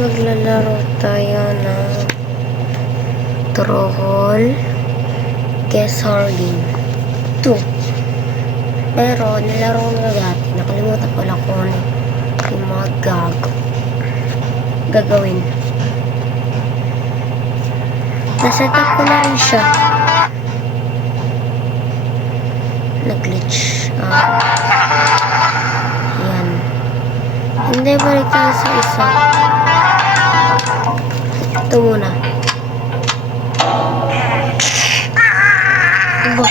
Maglalaro tayo ng Troll Guess Hoarding 2. Pero nilaro ko na dati. Nakalimutan ko lang kung ano yung mga gagawin. Naset up ko na rin siya. Nag-glitch. Yan. Hindi, balik tayo sa isa. Ito muna. Aba.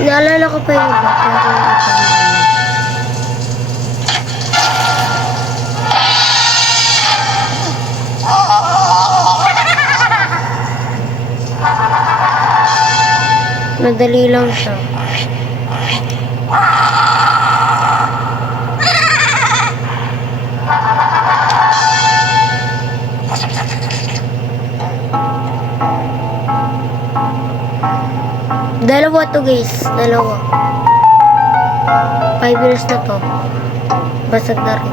Naalala ko pa yung iba. Pero yung iba madali lang siya. Dalawa to guys. Dalawa. 5 years na to. Basag na rin.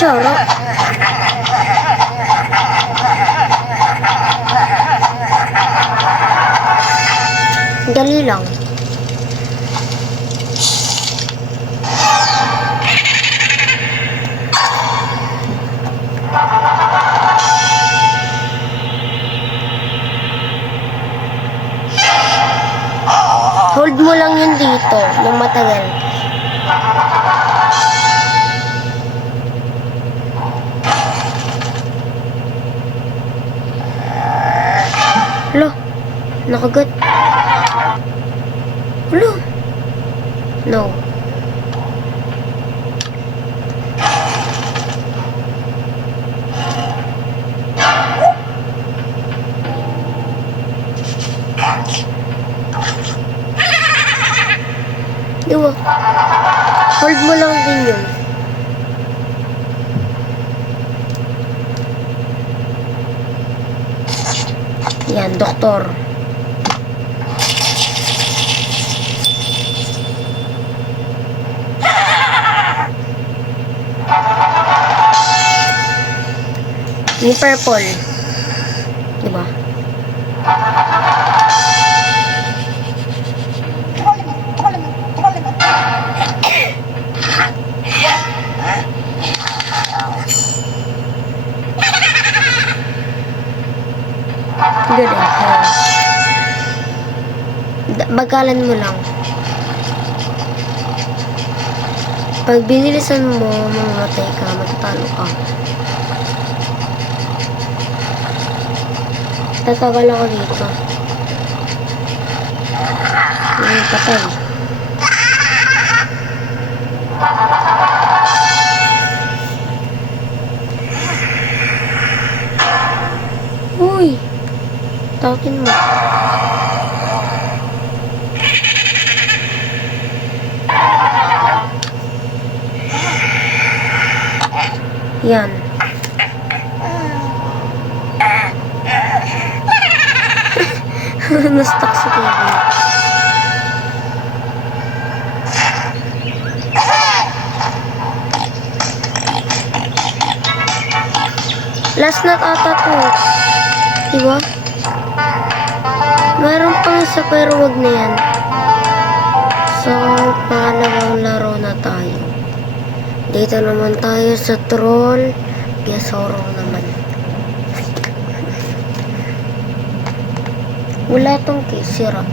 Choro. Dali lang. Hold mo lang yun dito ng matagal. Lo, nakagat. Lo. No. Diba? Hold mo lang din yun. Yan, doktor. Yung purple. Diba? Good. Bagalan mo lang. Pag binilisan mo, mamamatay ka, matatalo ka. Tatagal ako dito. Patay. Uy! Tawakin mo. Yan. Na-stuck sa TV. Last na ata to. Diba? Meron pang isa pero wag na yan. So, pangalawang laro na tayo. Dito naman tayo sa Troll Guess Hoarding naman. Wala tong case, sira.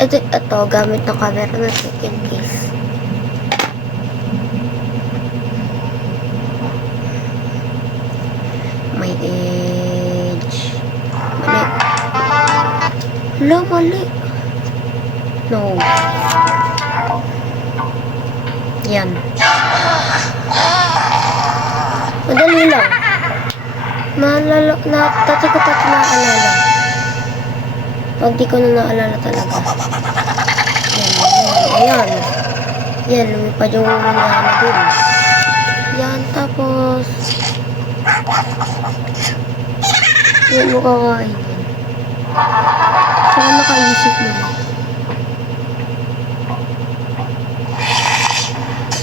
Ito, gamit na camera na second case. may edge. Mali. Wala, mali. No. Yan. Madali lang. Dati ko pa ito naaalala. Pag di ko na naalala talaga. Yan. Yan, lumipad yung nangyari din. Yan, tapos... Yan mo kakain. Saka nakaisip mo.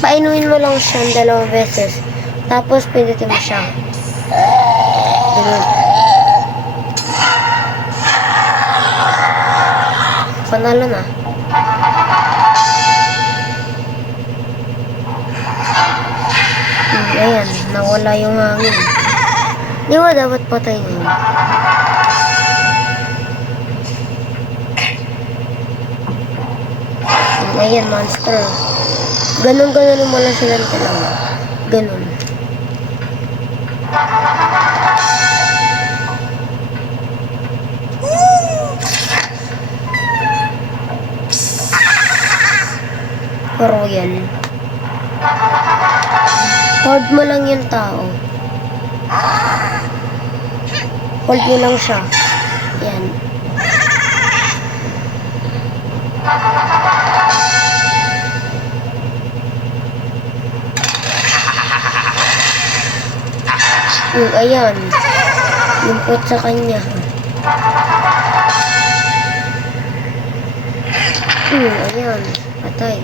Painuin mo lang siya 2 beses. Tapos, pindutin mo siya. Ganun. Panalo na. Ayan, nawala yung hangin. Di ba dapat patay ngayon? Ayan, monster. Ganun mo lang silang dalawa. Ganun. Royal. Hold mo lang yung tao. Hold mo lang siya. Yan. Ayan. Limpot sa kanya. Ayan. Patay.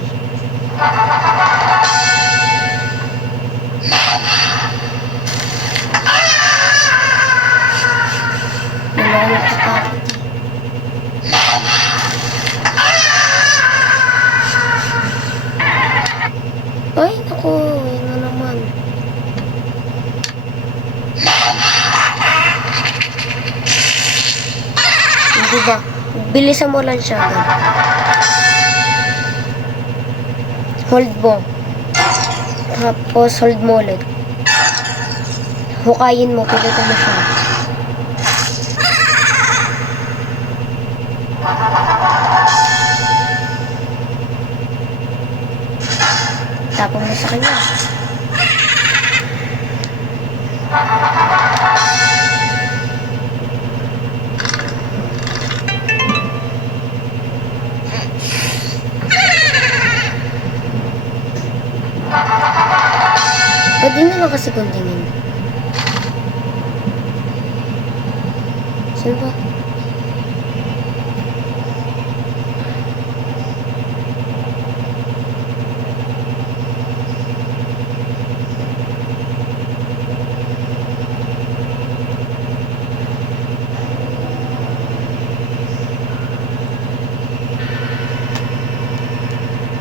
Ay, naku. Yun na naman. Hindi ba? Bilisan mo lang siya. Hold mo. Tapos, hold mo ulit. Hukayin mo. Pilitan mo siya. Tapos mo sa kanya. Pwede na lang kasi kundingin. Saan ba?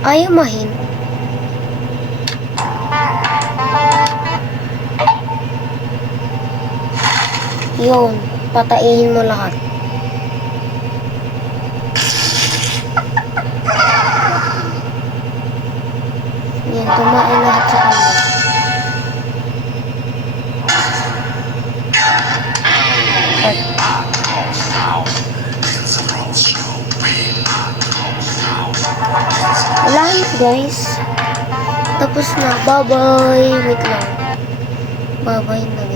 Ayaw mahin. Yun, pataihin mo lahat. Yan, tumain lahat sa kanya. Wala na guys. Tapos na. Bye-bye. Wait lang. Bye-bye na guys.